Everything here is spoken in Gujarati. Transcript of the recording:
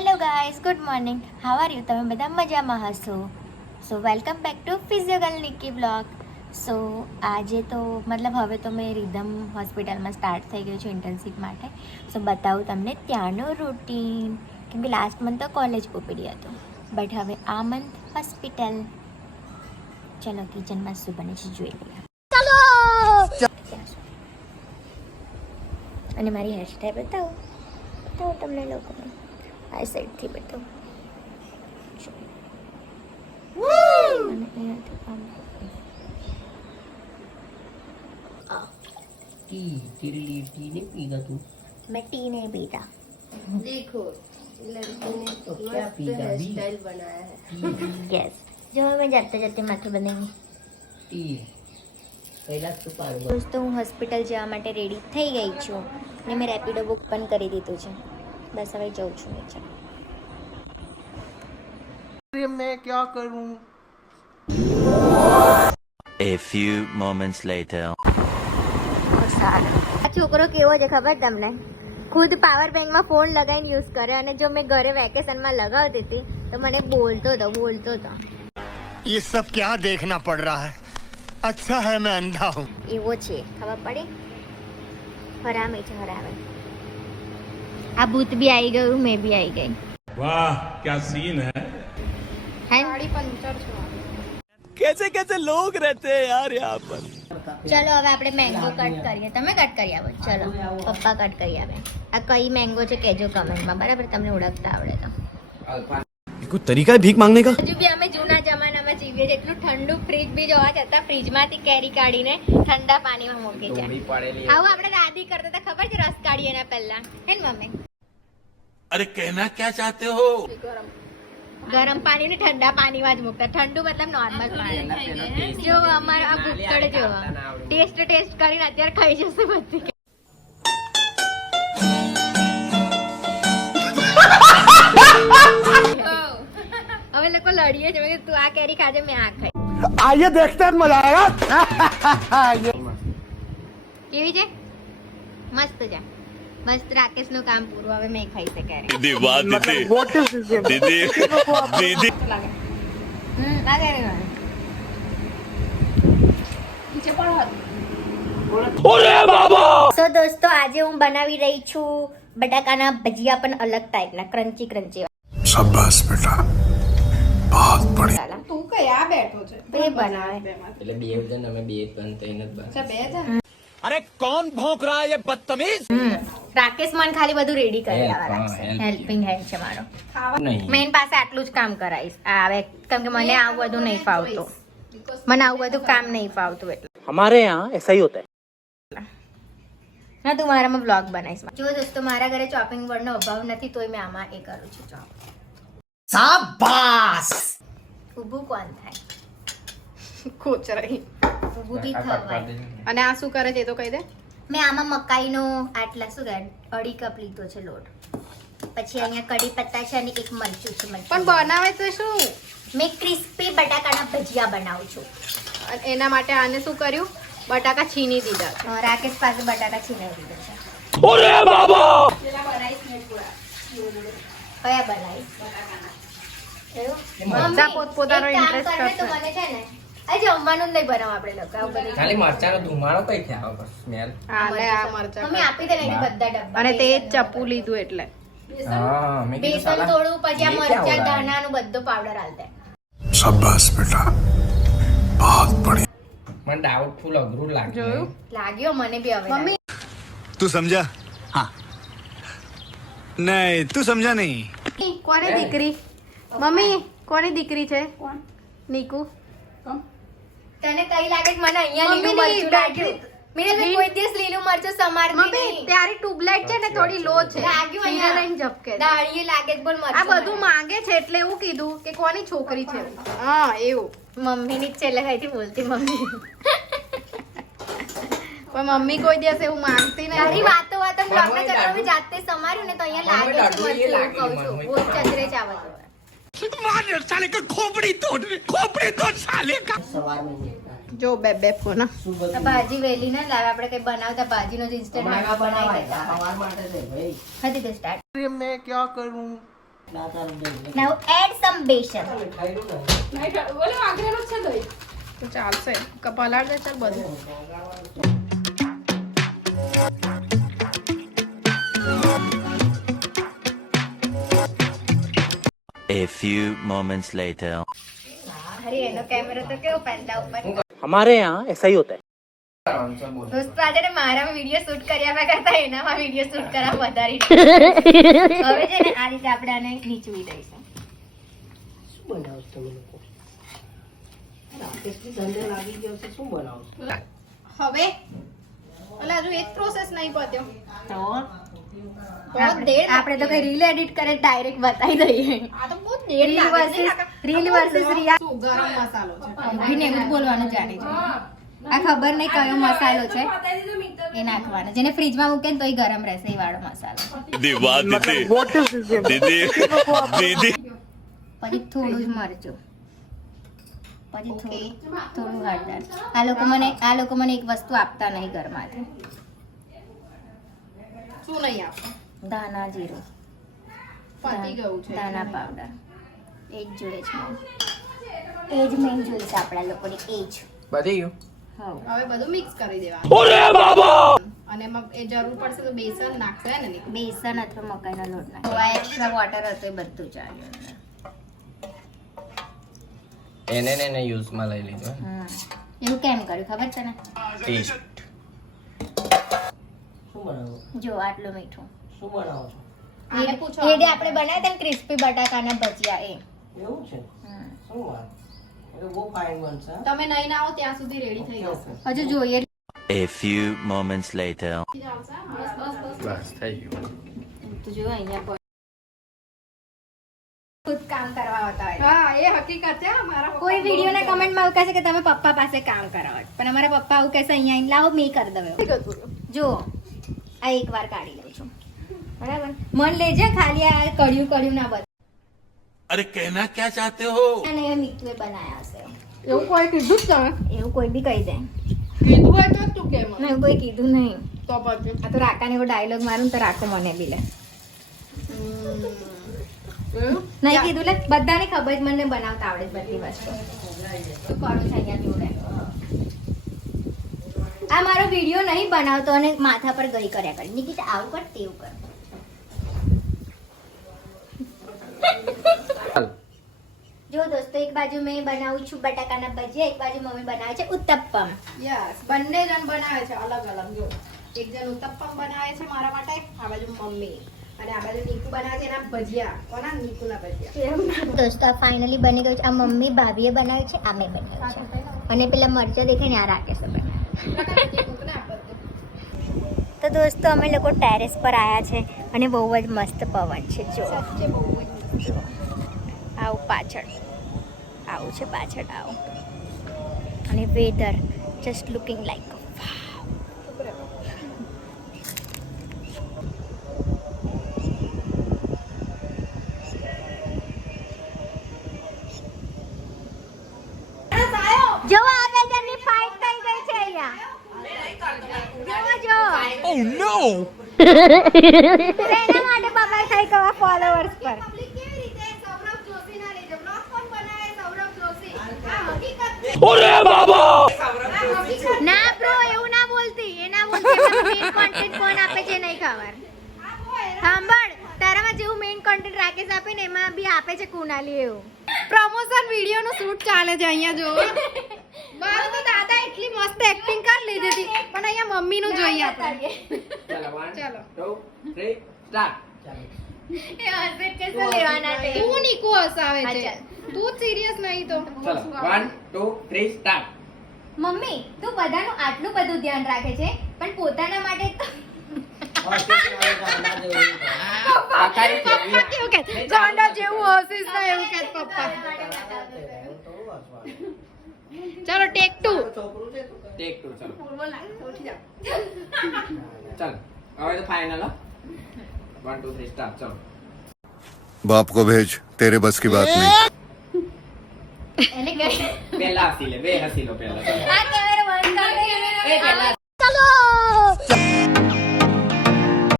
Hello guys, good morning. How are you? તમે બધા મજામાં હશો. So welcome back to physio girl Nikki blog. સો આજે તો મતલબ હવે તો મેં રિધમ હોસ્પિટલમાં સ્ટાર્ટ થઈ ગયું છે ઇન્ટર્નશીપ માટે. સો બતાવું તમને ત્યાંનું રૂટીન, કેમ કે લાસ્ટ મંથ તો કોલેજ ઓપીડી હતું, બટ હવે આ મંથ હોસ્પિટલ. ચલો કિચનમાં શું બને છે જોઈ લઈએ. અને મારી હેરસ્ટાઈલ બતાવો તમને લોકોને. આ સાઈડથી બતાવું. અને અહીંયાથી આમ टी नहीं पीगा तू? मैं टी नहीं पीता. देखो लड़की ने तो क्या मस्त पीगा हेयर भी? स्टाइल बनाया है. यस, जो मैं जाते जाते माथું બનાવી. टी पहला तो पाड़ દોસ્તો, હું હોસ્પિટલ જવા માટે રેડી થઈ ગઈ છું અને મેં રેપિડો બુક પણ કરી દીધું છે. બસ હવે જઉં છું નીચે. मैं क्या करूं? A few moments later. આ છોકરો કેવો છે ખબર તમને? ખુદ પાવર બેંકમાં ફોન લગાવીને યુઝ કરે, અને જો મેં ઘરે વેકેશનમાં લગાવતી હતી તો મને બોલતો હતો. ये सब क्या देखना पड़ रहा है? अच्छा है मैं अंधा हूँ. એવો છે, ખબર પડી? હરામે છે, હરામે. આ ભૂત બી આવી ગયું, મેં બી આવી ગઈ. वाह क्या सीन है. कैसे कैसे लोग रहते हैं यार यहाँ पर. ચલો હવે આપણે મેંગો કટ કરીએ. તમે કટ કરી આવો. ચલો પપ્પા કટ કરી આવે. આ કઈ મેંગો છે કહેજો કમેન્ટમાં, બરાબર? તમને ઓળખતા આવડે તો. कोई तरीका है भीख मांगने का? હજુ બી અમે જૂના જમાનામાં જીવીએ છીએ. એટલું ઠંડુ ફ્રીજ બી જોવા છતાં ફ્રીજમાંથી કેરી કાઢીને ઠંડા પાણીમાં મૂકી છે. આવું આપણે દાદી કરતા હતા, ખબર છે? રસ કાઢીએ એના પહેલા, હે ને મમ્મી? अरे कहना क्या चाहते हो? ગરમ પાણી ને ઠંડા પાણીમાં જ મૂકતા. ઠંડુ મતલબ નોર્મલ પાણી. જો અમારો આ ગુક્કડ જો ટેસ્ટ કરીને અત્યારે ખાઈ જશે બધી. હવે લોકો લડીએ છે, મેં કીધું તું આ કેરી ખાજે, મેં આ ખાઈ. आइए देखते हैं मजा आएगा. કેવી છે? મસ્ત છે. મસ્ત. રાકેશ નું કામ પૂરું, હવે મેં ખાઈ છે કેરી. दीदी वाह दीदी. दीदी दीदी. આ કેરી વાળી. સો દોસ્તો, આજે હું બનાવી રહી છું બટાકાના ભજીયા, પણ અલગ ટાઈપના, ક્રન્ચી. शाबाश बेटा, बहुत बढ़िया. તું કયા બેઠો છે? બે બનાવે. એટલે બે જણ અમે બે ત્રણ ત્રણ જ બસ. અચ્છા, બે જણ. अरे कौन भौंक रहा है ये बदतमीज. રાકેશ મને ખાલી બધું રેડી કરી Help, આવવા લાગશે. help. હેલ્પિંગ હેન્ડ છે મારો. નહીં મેં એની પાસે આટલું જ કામ કરાવીશ. આવે કેમ કે મને આવું બધું નહીં ફાવતું. મને આવું બધું કામ નહીં ફાવતું એટલે. हमारे यहाँ ऐसा ही होता है. ના, તું મારામાં બ્લોગ બનાવીશ. જો દોસ્તો, મારા ઘરે ચોપિંગ બોર્ડનો અભાવ નથી, તોય મેં આમાં એ કરું છું. ચોપ. शाबाश. ઊભું કોણ થાય? કોચરાઈ. ઊભું બી થવાય. અને આ શું કરે છે એ તો કહી દે. મેં આમાં મકાઈનો આટલા શું કહેવાય 2 કપ લીધો છે લોટ. પછી અહીંયા કઢી પત્તા છે અને એક મરચું છે. પણ બનાવે તો શું? મેં ક્રિસ્પી બટાકાના ભજીયા બનાવું છું. અને એના માટે આને શું કર્યું? બટાકા છીની દીધા છે. રાકેશ પાસે બટાકા છીનાવી દીધા છે. કયા બનાવીશ? એવું? બધા મમ્મી, પોતપોતાનો એક કામ interest કરને તો કરશે. મને છે ને આ જમવાનું જ નહીં બનાવ આપણે લોકો. આવું બધું ખાલી મરચાનો ધુમાડો કઈ થયા વગર સ્મેલ. હા, લે આ મરચાં. મમ્મી આપી દે ને એની બધા ડબ્બા. અને તે જ ચપ્પુ લીધું એટલે. હા મેં કીધું બેસન સાલા થોડું, પછી આ ये क्या મરચાં, हो रहा है? ધાણાનું બધો પાવડર હાલ દે. शाबाश बेटा, बहुत बढ़िया. મને ડાઉટફુલ અઘરું લાગ્યું. જોયું? લાગ્યો મને બી હવે. મમ્મી तू समझा? हाँ. नहीं, तू समझा नहीं. કોની દીકરી? મમ્મી કોની દીકરી છે? નીકુ. તને કઈ લાગે કે મને અહીંયા મમ્મી લીલું ની મરચું લાગ્યું? મેં તો કોઈ દિવસ લીલું મરચું સમારતી મમ્મી નહીં. તારી ટ્યુબલાઇટ છે ને થોડી લો છે. લાગ્યું સીધે અહીંયા. લઈને ઝપકે છે. દાળીએ લાગે છે, બોલ મરચું આ બધું મને. માંગે છે એટલે એવું કીધું કે કોની છોકરી છે. હા એવું. મમ્મીની જ છેલ્લે કઈથી બોલતી મમ્મી. પણ મમ્મી કોઈ દિવસ એવું માંગતી તારી નહીં. વાતો બ્લોગના ચક્કરમાં જાતે સમાર્યું ને તો અહીંયા લાગે છે મમ્મી મરચું, લાગે કહું છે, છું. મમ્મી. બોલ ચચરે ચાવલ. साले का खोपड़ी तोड़ साले का. સવારમાં જો બે ફોન. શું આ બધું ભાજી વેલી ના લાવે, આપણે કઈ બનાવતા ભાજીનો જ ઇન્સ્ટન્ટ હાંડવો બનાવી દેતા. સવાર માટે છે ભાઈ. હતી તે સ્ટાર્ટ. मैं क्या करूं? Now add some besan. તો ચાલશે પલાળ દે ચાલ બધું. A few moments later. અરે એનો કેમેરો તો કેવો પહેલા ઉપર. हमारे यहाँ ऐसा ही होता है. દોસ્તો આજે ને મારામાં વિડીયો શૂટ કર્યા કરતા એનામાં વિડીયો શૂટ કરવા વધારી. હવે છે ને આ રીતે આપણે આને નીચવી દઈશું. હવે ઓલા હજુ એક પ્રોસેસ નહીં પત્યો. આપણે તો કઈ રીલ એડિટ કરે ડાયરેક્ટ બતાવી દઈએ. આ તો બહુ દેર લાગે છે. Reel versus Riya. શું ગરમ મસાલો છે. અભિને એવું જ બોલવાનું જાણે છે. આ ખબર નહીં કયો મસાલો છે એ નાખવાનો, જેને ફ્રીજમાં મૂકે ને તોય ગરમ રહેશે એ વાળો મસાલો. પછી થોડું જ મરચું, પછી થોડું હળદર. આ લોકો મને એક વસ્તુ આપતા નહીં ઘરમાંથી. શું નહીં આપો? ધાણા જીરું, પતી ગયું છે. ધાણા પાવડર એ જ જોઈએ છે. એ જ મેઇન જોઈએ છે આપણા લોકોને, એ જ. બધી ગયું. હા, હવે બધું મિક્સ કરી દેવાનું. અને એમાં એ જરૂર પડશે તો બેસન નાખશે ને નિકુ? બેસન અથવા મકાઈનો લોટ નાખો. આ એક્સ્ટ્રા વોટર હતો એ બધું ચાલ્યું અંદર. એને યુઝમાં લઈ લીધો. એવું કેમ કર્યું ખબર છે ને? ટેસ્ટ. જો આટલું મીઠું. આને પૂછો. એ જે આપણે બનાવ્યા હતા ને ક્રિસ્પી બટાકાના ભજીયા એ. તમે નહીં ના આવો ત્યાં સુધી રેડી થઈ જશે. હજુ જોઈએ. A few moments later. ચાલશે? બસ બસ બસ. બસ થઈ ગયું. તો જો અહીંયા કોઈ ખુદ કામ કરવા આવતા હોય. હા એ હકીકત છે. મારા પપ્પા કોઈ વિડીયોના કમેન્ટમાં આવું કહેશે કે તમે પપ્પા પાસે કામ કરાવો, પણ અમારા પપ્પા આવું કહેશે અહીંયા આવીને લાવો મેં કરી દઉં. જો આ એકવાર કાઢી લઉં છું, બરાબર? મન લેજે ખાલી આ કળિયું ના બધ. अरे कहना क्या चाहते हो? અને એ મીઠું બનાયા હશે એવું કોઈ કીધું જ તમે? એવું કોઈ બી કહી દે. કીધું હોય તો તું કેમ? ના એવું કોઈ કીધું નહીં. તો પછી આ તો રાકાને એવો ડાયલોગ મારું ને તો રાખો મને બી લે. નહીં કીધું લે, બધાને ખબર જ મને બનાવતા આવડે છે બધી વસ્તુ. શું કરું છે અહીંયા જોડે? આ મારો વિડીયો નહીં બનાવતો અને માથા પર ગઈ કર્યા કરે. નિકિતા આવું કર તેવું કર. જો દોસ્તો એક બાજુ મેં બનાવું છું બટાકાના ભજીયા, એક બાજુ મમ્મી બનાવે છે ઉત્તપમ. યસ, બંને જણ બનાવે છે અલગ અલગ. જો એક જણ ઉત્તપમ બનાવે છે મારા માટે, આ બાજુ મમ્મી, અને આ બાજુ નીકુ બનાવે છે એના ભજીયા. કોના? નીકુના ભજીયા. દોસ્તો ફાઇનલી બની ગયું છે. આ મમ્મી ભાભીએ બનાવ્યું છે, આ મેં બનાવ્યું છે. અને પેલા મરચા દેખાય ને આ રાકેશે બનાવ્યું. તો દોસ્તો અમે લોકો ટેરેસ પર આવ્યા છે અને બહુ જ મસ્ત પવન છે. જો આવું પાછળ, આવું છે પાછળ આવું, અને વેધર જસ્ટ લુકિંગ લાઈક જો આ બે જણની ફાઇટ થઈ ગઈ છે અહીંયા. જો Oh no! એના માટે બબાલ થઈ ગયો ફોલોવર્સ પર. अरे बाबा! ના બ્રો એવું ના બોલતી, એ ના બોલતી. મેઇન કન્ટેન્ટ કોણ આપે છે નહીં ખબર. સાંભળ, તારામાં જેવું મેઇન કન્ટેન્ટ રાકેશ આપે ને એમાં બી આપે છે કુનાલી એવું. પ્રમોશન વિડીયો નું શૂટ ચાલે છે અહીંયા. જો મારો તો દાદા એટલી મસ્ત એક્ટિંગ કરી લીધી હતી, પણ અહીંયા મમ્મી નું જોઈએ આપણે. ચાલો 1 2 3 સ્ટાર્ટ. એ હસબેન્ડ કેસે લેવાના છે. તું નીકુ હસાવે છે, અચ્છા. તું સિરિયસ નહીં તો. ચાલો 1 2 3 સ્ટાર્ટ. મમ્મી તું બધાનું આટલું બધું ધ્યાન રાખે છે પણ પોતાના માટે તો પપ્પા કેવું કે ગાંડા જેવું હસીસ ને એવું કે પપ્પા. ચલો ટેક 2. ટેક 2 ચાલો. ચાલો હવે તો ફાઇનલ. 1 2 3 સ્ટાર્ટ. ચાલો. बाप को भेज, तेरे बस की बात नहीं. એને કહે પહેલા હસી લે, બે હસી લો પહેલા. આ કેમેરા બંધ કરી દે. એ પહેલા